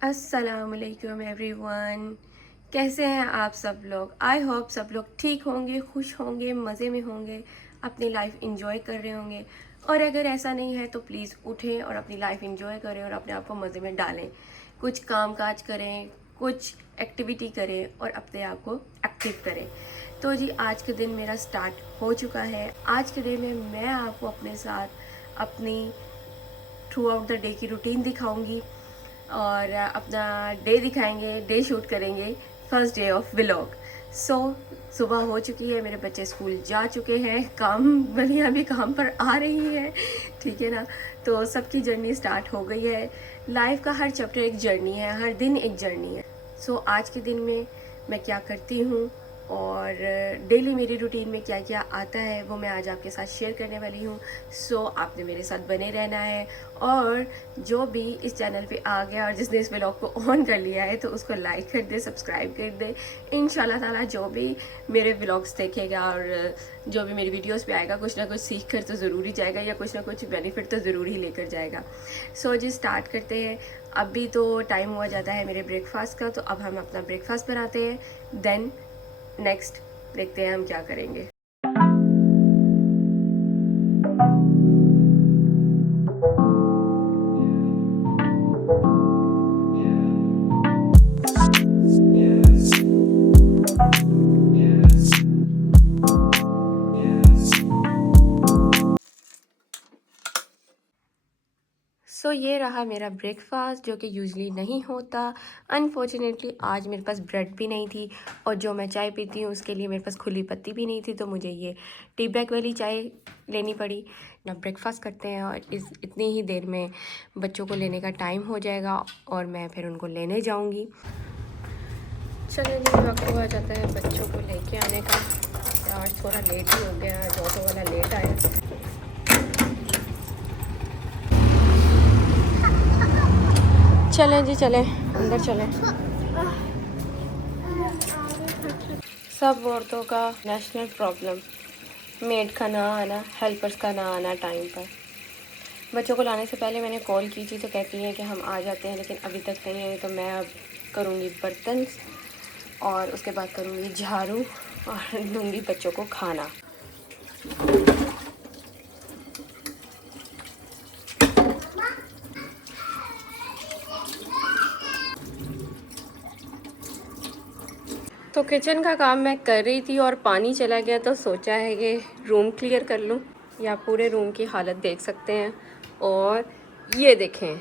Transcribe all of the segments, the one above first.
अस्सलामुअलैकुम एवरीवन। कैसे हैं आप सब लोग? आई होप सब लोग ठीक होंगे, खुश होंगे, मज़े में होंगे, अपनी लाइफ इंजॉय कर रहे होंगे। और अगर ऐसा नहीं है तो प्लीज़ उठें और अपनी लाइफ इंजॉय करें और अपने आप को मज़े में डालें। कुछ काम काज करें, कुछ एक्टिविटी करें और अपने आप को एक्टिव करें। तो जी आज के दिन मेरा स्टार्ट हो चुका है। आज के डे में मैं आपको अपने साथ अपनी थ्रू आउट द डे की रूटीन दिखाऊंगी और अपना डे दिखाएंगे, डे शूट करेंगे, फर्स्ट डे ऑफ व्लॉग। सुबह हो चुकी है, मेरे बच्चे स्कूल जा चुके हैं, काम बनिया भी काम पर आ रही है, ठीक है ना। तो सबकी जर्नी स्टार्ट हो गई है। लाइफ का हर चैप्टर एक जर्नी है, हर दिन एक जर्नी है। आज के दिन में मैं क्या करती हूँ और डेली मेरी रूटीन में क्या क्या आता है वो मैं आज आपके साथ शेयर करने वाली हूँ। आपने मेरे साथ बने रहना है और जो भी इस चैनल पे आ गया और जिसने इस व्लॉग को ऑन कर लिया है तो उसको लाइक कर दे, सब्सक्राइब कर दे। इंशाल्लाह ताला जो भी मेरे व्लॉग्स देखेगा और जो भी मेरी वीडियोस पे आएगा कुछ ना कुछ सीख कर तो ज़रूर ही जाएगा या कुछ ना कुछ बेनिफिट तो ज़रूर ही लेकर जाएगा। जी स्टार्ट करते हैं। अभी तो टाइम हुआ जाता है मेरे ब्रेकफास्ट का, तो अब हम अपना ब्रेकफास्ट बनाते हैं। देन नेक्स्ट देखते हैं हम क्या करेंगे। ये रहा मेरा ब्रेकफास्ट जो कि यूजली नहीं होता। अनफॉर्चुनेटली आज मेरे पास ब्रेड भी नहीं थी और जो मैं चाय पीती हूँ उसके लिए मेरे पास खुली पत्ती भी नहीं थी, तो मुझे ये टी बैग वाली चाय लेनी पड़ी ना। ब्रेकफास्ट करते हैं और इतनी ही देर में बच्चों को लेने का टाइम हो जाएगा और मैं फिर उनको लेने जाऊँगी। चलिए जी, वक्त हो जाता है बच्चों को लेके आने का। आज थोड़ा लेट ही हो गया, ऑटो वाला लेट आया। चलें जी, चलें अंदर चलें। सब औरतों का नेशनल प्रॉब्लम, मेड का ना आना, हेल्पर्स का ना आना टाइम पर। बच्चों को लाने से पहले मैंने कॉल की थी तो कहती हैं कि हम आ जाते हैं, लेकिन अभी तक नहीं आई। तो मैं अब करूँगी बर्तन और उसके बाद करूँगी झाड़ू और दूँगी बच्चों को खाना। तो किचन का काम मैं कर रही थी और पानी चला गया, तो सोचा है कि रूम क्लियर कर लूँ। या पूरे रूम की हालत देख सकते हैं और ये देखें,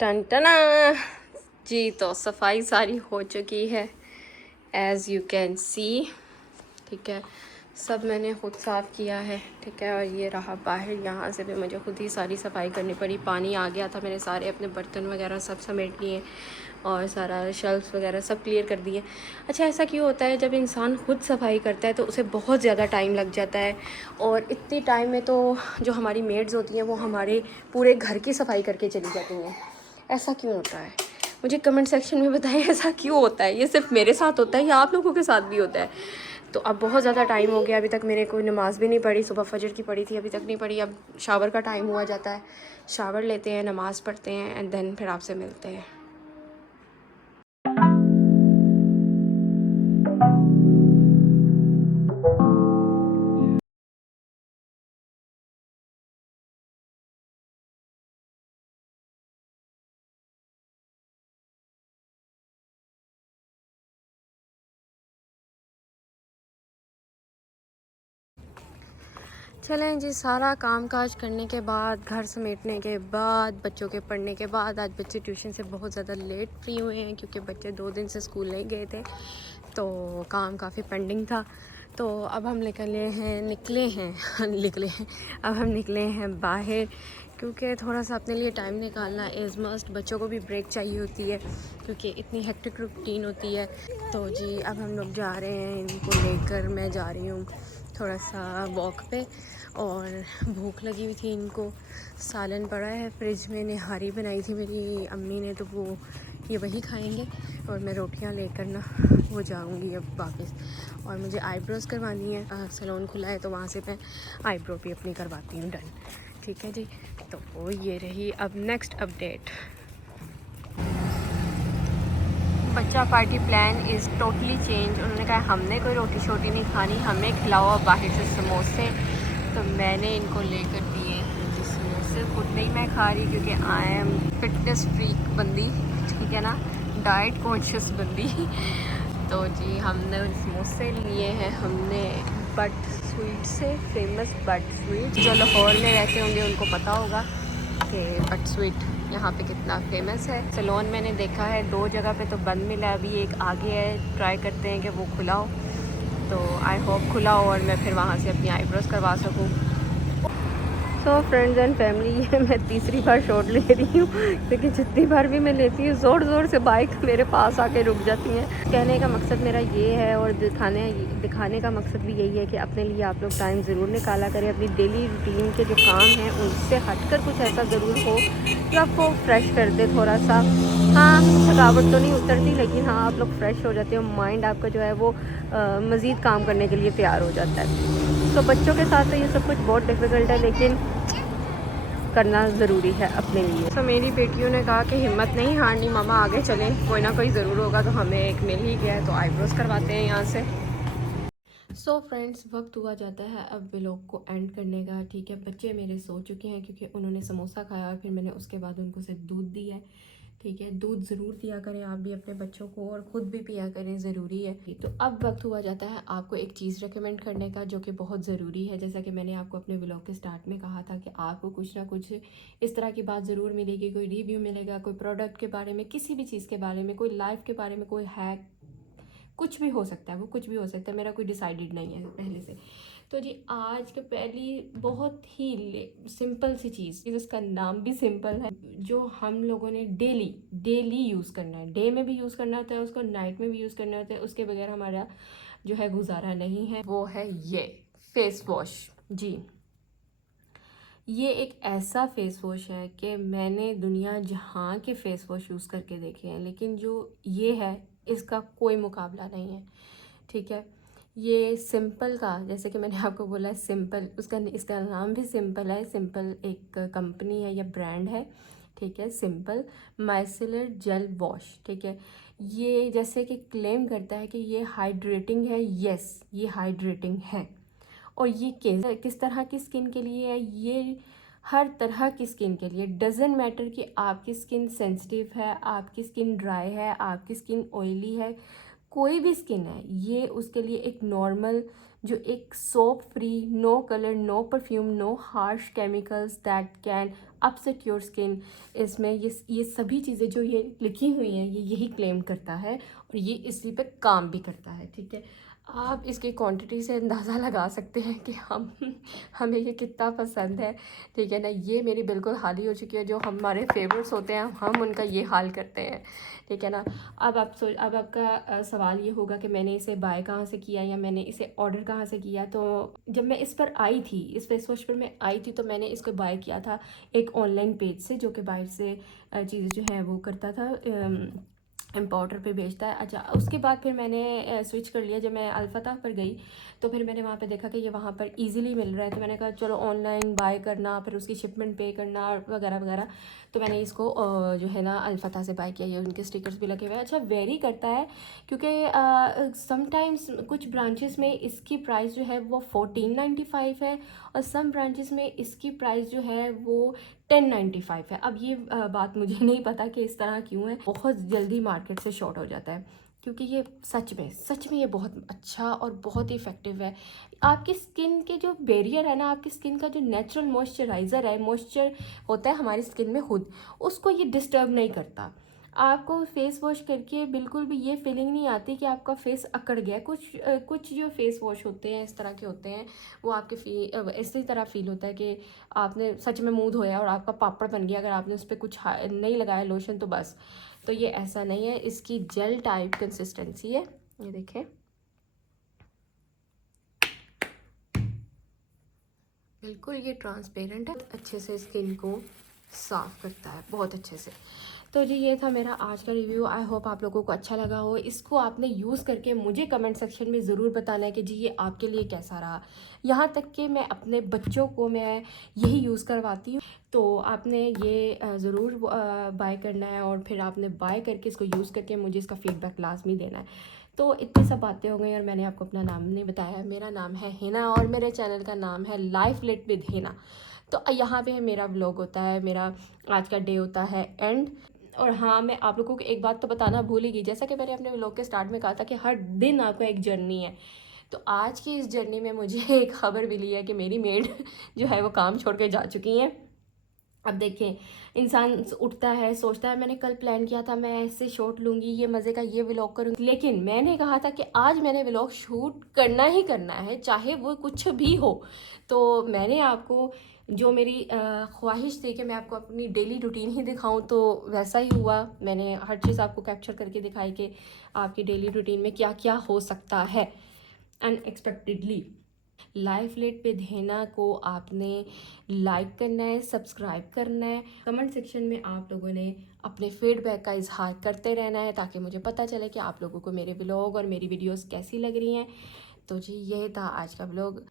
टन टना जी। तो सफाई सारी हो चुकी है एज़ यू कैन सी, ठीक है। सब मैंने खुद साफ़ किया है, ठीक है। और ये रहा बाहर, यहाँ से भी मुझे खुद ही सारी सफाई करनी पड़ी। पानी आ गया था, मैंने सारे अपने बर्तन वगैरह सब समेट लिए और सारा शेल्फ वगैरह सब क्लियर कर दिए। अच्छा, ऐसा क्यों होता है जब इंसान खुद सफाई करता है तो उसे बहुत ज़्यादा टाइम लग जाता है, और इतनी टाइम में तो जो हमारी मेड्स होती हैं वो हमारे पूरे घर की सफाई करके चली जाती हैं। ऐसा क्यों होता है? मुझे कमेंट सेक्शन में बताएं ऐसा क्यों होता है। ये सिर्फ मेरे साथ होता है या आप लोगों के साथ भी होता है? तो अब बहुत ज़्यादा टाइम हो गया, अभी तक मेरे कोई नमाज़ भी नहीं पढ़ी। सुबह फजर की पढ़ी थी, अभी तक नहीं पढ़ी। अब शावर का टाइम हुआ जाता है, शावर लेते हैं, नमाज़ पढ़ते हैं एंड देन फिर आपसे मिलते हैं। चलें जी, सारा काम काज करने के बाद, घर समेटने के बाद, बच्चों के पढ़ने के बाद, आज बच्चे ट्यूशन से बहुत ज़्यादा लेट फ्री हुए हैं क्योंकि बच्चे 2 दिन से स्कूल नहीं गए थे, तो काम काफ़ी पेंडिंग था। तो अब हम निकले हैं अब हम निकले हैं बाहर, क्योंकि थोड़ा सा अपने लिए टाइम निकालना इज़ मस्ट। बच्चों को भी ब्रेक चाहिए होती है क्योंकि इतनी हेक्टिक रूटीन होती है। तो जी अब हम लोग जा रहे हैं, इनको लेकर मैं जा रही हूँ थोड़ा सा वॉक पे। और भूख लगी हुई थी इनको। सालन पड़ा है फ्रिज में, निहारी बनाई थी मेरी अम्मी ने, तो वो ये वही खाएंगे और मैं रोटियां लेकर ना वो जाऊंगी अब वापस। और मुझे आईब्रोज़ करवानी है, सैलून खुला है तो वहाँ से मैं आईब्रो भी अपनी करवाती हूँ, डन, ठीक है जी। तो वो ये रही अब नेक्स्ट अपडेट। बच्चा party plan is totally change. उन्होंने कहा हमने कोई रोटी शोटी नहीं खानी, हमें खिलाओ बाहर से समोसे। तो मैंने इनको लेकर दिए जी समोसे। खुद नहीं मैं खा रही क्योंकि आई एम फिटनेस फ्रीक बंदी, ठीक है ना, डाइट कॉन्शियस बंदी। तो जी हमने समोसे लिए हैं हमने बट स्वीट से, फेमस बट स्वीट। जो लाहौर में रहते होंगे उनको पता होगा कि बट स्वीट यहाँ पे कितना फेमस है। सैलून मैंने देखा है 2 जगह पे तो बंद मिला, अभी एक आगे है, ट्राई करते हैं कि वो खुला हो। तो आई होप खुला हो और मैं फिर वहाँ से अपनी आईब्रोज करवा सकूँ। सो फ्रेंड्स एंड फैमिली, ये मैं तीसरी बार शॉट ले रही हूँ क्योंकि जितनी बार भी मैं लेती हूँ ज़ोर ज़ोर से बाइक मेरे पास आके रुक जाती हैं। कहने का मकसद मेरा ये है और दिखाने का मकसद भी यही है कि अपने लिए आप लोग टाइम ज़रूर निकाला करें। अपनी डेली रूटीन के जो काम हैं उनसे हटकर कुछ ऐसा ज़रूर हो जो आपको फ्रेश कर दे थोड़ा सा। हाँ, थकावट तो नहीं उतरती लेकिन हाँ आप लोग फ्रेश हो जाते हो, माइंड आपका जो है वो मज़ीद काम करने के लिए तैयार हो जाता है। तो बच्चों के साथ तो ये सब कुछ बहुत डिफ़िकल्ट है लेकिन करना ज़रूरी है अपने लिए। तो मेरी बेटियों ने कहा कि हिम्मत नहीं हारनी मामा, आगे चलें, कोई ना कोई ज़रूर होगा। तो हमें एक मिल ही गया है तो आईब्रोज करवाते हैं यहाँ से। सो फ्रेंड्स, वक्त हुआ जाता है अब व्लॉग को एंड करने का, ठीक है। बच्चे मेरे सो चुके हैं क्योंकि उन्होंने समोसा खाया और फिर मैंने उसके बाद उनको सिर्फ दूध दिया है, ठीक है। दूध ज़रूर दिया करें आप भी अपने बच्चों को और ख़ुद भी पिया करें, ज़रूरी है। तो अब वक्त हुआ जाता है आपको एक चीज़ रिकमेंड करने का जो कि बहुत ज़रूरी है। जैसा कि मैंने आपको अपने व्लॉग के स्टार्ट में कहा था कि आपको कुछ ना कुछ इस तरह की बात ज़रूर मिलेगी, कोई रिव्यू मिलेगा, कोई प्रोडक्ट के बारे में, किसी भी चीज़ के बारे में, कोई लाइफ के बारे में, कोई हैक, कुछ भी हो सकता है, वो कुछ भी हो सकता है, मेरा कोई डिसाइडेड नहीं है पहले से। तो जी आज के पहली बहुत ही सिंपल सी चीज़, जिसका नाम भी सिंपल है, जो हम लोगों ने डेली डेली यूज़ करना है, डे में भी यूज़ करना होता है उसको, नाइट में भी यूज़ करना होता है, उसके बगैर हमारा जो है गुजारा नहीं है, वो है ये फेस वॉश। जी, ये एक ऐसा फेस वॉश है कि मैंने दुनिया जहाँ के फेस वॉश यूज़ करके देखे हैं लेकिन जो ये है इसका कोई मुकाबला नहीं है, ठीक है। ये सिंपल का, जैसे कि मैंने आपको बोला है सिंपल, इसका नाम भी सिंपल है। सिंपल एक कंपनी है या ब्रांड है, ठीक है। सिंपल माइसेलर जेल वॉश, ठीक है। ये जैसे कि क्लेम करता है कि ये हाइड्रेटिंग है, यस ये हाइड्रेटिंग है। और ये किस तरह की स्किन के लिए है, ये हर तरह की स्किन के लिए, डजेंट मैटर कि आपकी स्किन सेंसिटिव है, आपकी स्किन ड्राई है, आपकी स्किन ऑयली है, कोई भी स्किन है, ये उसके लिए एक नॉर्मल, जो एक soap free, no colour, no perfume, no harsh chemicals that can upset your skin, इसमें ये सभी चीज़ें जो ये लिखी हुई हैं ये यही क्लेम करता है और ये इसी पे काम भी करता है, ठीक है। आप इसकी क्वांटिटी से अंदाज़ा लगा सकते हैं कि हमें ये कितना पसंद है, ठीक है ना। ये मेरी बिल्कुल हाल ही हो चुकी है, जो हमारे फेवरेट्स होते हैं हम उनका ये हाल करते हैं, ठीक है ना। अब आपका सवाल ये होगा कि मैंने इसे बाय कहाँ से किया या मैंने इसे ऑर्डर कहाँ से किया। तो जब मैं इस पर आई थी, इस फेस वॉश पर मैं आई थी, तो मैंने इसको बाय किया था एक ऑनलाइन पेज से जो कि बाहर से चीज़ें जो हैं वो करता था, इम्पोर्टर पे बेचता है। अच्छा, उसके बाद फिर मैंने स्विच कर लिया। जब मैं अल्फतह पर गई तो फिर मैंने वहाँ पे देखा कि ये वहाँ पर इजीली मिल रहा है, तो मैंने कहा चलो ऑनलाइन बाय करना, फिर उसकी शिपमेंट पे करना वगैरह वगैरह। तो मैंने इसको जो है ना अल्फतह से बाय किया। ये उनके स्टिकर्स भी लगे हुए हैं। अच्छा, वेरी करता है क्योंकि समटाइम्स कुछ ब्रांचेस में इसकी प्राइस जो है वो 1495 है और सम ब्रांचेस में इसकी प्राइस जो है वो 1095 है। अब ये बात मुझे नहीं पता कि इस तरह क्यों है, बहुत जल्दी मार्केट से शॉर्ट हो जाता है क्योंकि ये सच में ये बहुत अच्छा और बहुत ही इफ़ेक्टिव है। आपकी स्किन के जो बैरियर है ना, आपकी स्किन का जो नेचुरल मॉइस्चराइज़र है, मॉइस्चर होता है हमारी स्किन में खुद, उसको ये डिस्टर्ब नहीं करता। आपको फेस वॉश करके बिल्कुल भी ये फीलिंग नहीं आती कि आपका फेस अकड़ गया। कुछ जो फेस वॉश होते हैं इस तरह के होते हैं, वो आपके इसी तरह फील होता है कि आपने सच में मुंह धोया और आपका पापड़ बन गया, अगर आपने उस पर कुछ नहीं लगाया लोशन तो बस। तो ये ऐसा नहीं है, इसकी जेल टाइप कंसिस्टेंसी है, ये देखें बिल्कुल ये ट्रांसपेरेंट है, अच्छे से स्किन को साफ़ करता है बहुत अच्छे से। तो जी ये था मेरा आज का रिव्यू। आई होप आप लोगों को अच्छा लगा हो। इसको आपने यूज़ करके मुझे कमेंट सेक्शन में ज़रूर बताना है कि जी ये आपके लिए कैसा रहा। यहाँ तक कि मैं अपने बच्चों को मैं यही यूज़ करवाती हूँ। तो आपने ये ज़रूर बाय करना है और फिर आपने बाय करके इसको यूज़ करके मुझे इसका फ़ीडबैक लाजमी देना है। तो इतनी सब बातें हो गई और मैंने आपको अपना नाम नहीं बताया। मेरा नाम है हिना और मेरे चैनल का नाम है लाइफ लिट विद हिना। तो यहाँ पे मेरा व्लॉग होता है, मेरा आज का डे होता है एंड। और हाँ, मैं आप लोगों को एक बात तो बताना भूल ही गई, जैसा कि मैंने अपने व्लॉग के स्टार्ट में कहा था कि हर दिन आपका एक जर्नी है। तो आज की इस जर्नी में मुझे एक खबर मिली है कि मेरी मेड जो है वो काम छोड़ के जा चुकी हैं। अब देखें, इंसान उठता है, सोचता है मैंने कल प्लान किया था मैं ऐसे शॉट लूँगी, ये मज़े का ये व्लॉग करूँगी, लेकिन मैंने कहा था कि आज मैंने व्लॉग शूट करना ही करना है, चाहे वो कुछ भी हो। तो मैंने आपको जो मेरी ख्वाहिश थी कि मैं आपको अपनी डेली रूटीन ही दिखाऊं, तो वैसा ही हुआ। मैंने हर चीज़ आपको कैप्चर करके दिखाई कि आपकी डेली रूटीन में क्या क्या हो सकता है अनएक्सपेक्टेडली। लाइफ लेट पे हिना को आपने लाइक करना है, सब्सक्राइब करना है। कमेंट सेक्शन में आप लोगों ने अपने फीडबैक का इजहार करते रहना है ताकि मुझे पता चले कि आप लोगों को मेरे व्लॉग और मेरी वीडियोस कैसी लग रही हैं। तो जी यही था आज का vlog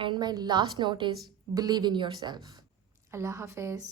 and my last note is believe in yourself. अल्लाह हाफिज़।